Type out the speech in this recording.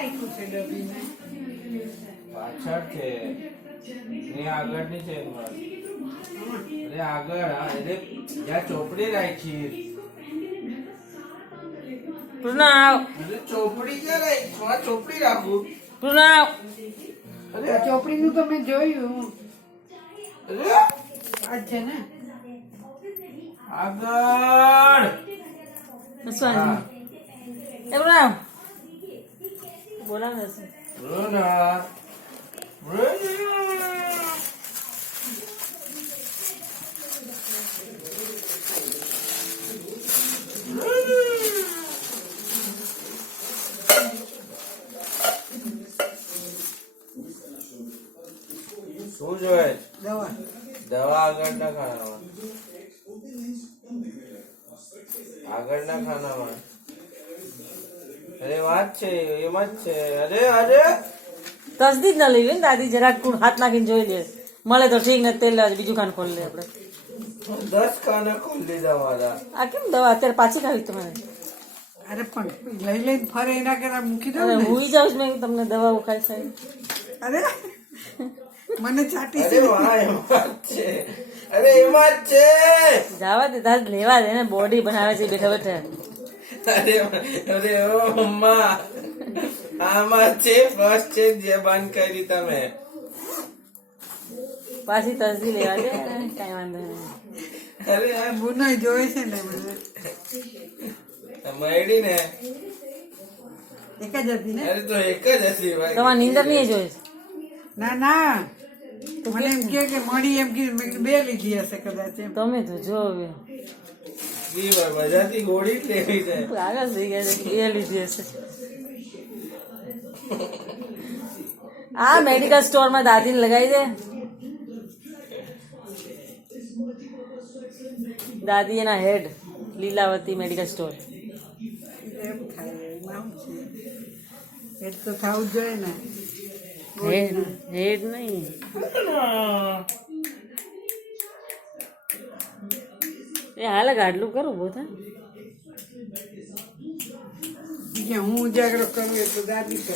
રાખ્યું છે ડબ્બીને પાછળ છે એ આગળની છે એમાં. અરે આગળ હા એટલે જ્યાં ચોપડી રાખી પ્रणव અરે ચોપડી ક્યાં રાખી આ ચોપડી રાખું प्रणव અરે ચોપડીનું તો મેં જોયું અરે આ છે ને આગળ स्वामी ए प्रणव बोला ना से બ્રુના બ્રુના શું જોઈએ દવા દવા આગળના ખાનામાં આગળના ખાનામાં અરે વાત છે એમ જ છે અરે અરે તસદી જ ન લેવી ને દાદી જરાક કુણ હાથ નાખીને જોઈ લે મળે તો ઠીક ને તેલ લાવજે બીજું ખાન ખોલી લે આપણે 10 ખાના ખોલી દીધા મારા આ કેમ દવા અત્યારે પાછી ખાવી તમારે અરે પણ લઈ લઈને ફરે એના કરતા મૂકી દો અરે ને હું જાઉં છું મેં તમને દવાઓ ખાઈ સાહેબ અરે મને ચાટી અરે વાહ એમ જ છે અરે એમાં જ છે જવા દે તાર લેવા દે ને બોડી બનાવે છે બેઠા બેઠા અરે અરે ઓ અમ્મા આમાં છે ફર્સ્ટ છે જે બંધ કરી તમે પાછી તસદી લેવા દે કઈ વાંધો નહીં અરે આ બુનાઈ જોવે છે ને મને મળી ને એક જ હતી ને અરે તો એક જ હસી ભાઈ તમારે નીંદર નહીં જોઈ ના ના મને એમ કે મળી એમ કે મેં કીધું બે લીધી હશે કદાચ એમ તમે તો જો હવે જી ભાઈ બધાથી ગોળી જ લેવી છે આગળ થઈ ગયા છે એ લીધી હશે આ મેડિકલ સ્ટોર માં દાદીને લગાવી દે દાદી એના હેડ લીલાવતી મેડિકલ સ્ટોર એમ થાય એમાં શું છે એ તો થવું જ જોઈએ ને હેડ હેડ નહીં એ હાલ ગાડલું કરું બોતા કે હું ઉજાગરો કરું એ તો દાદી કરે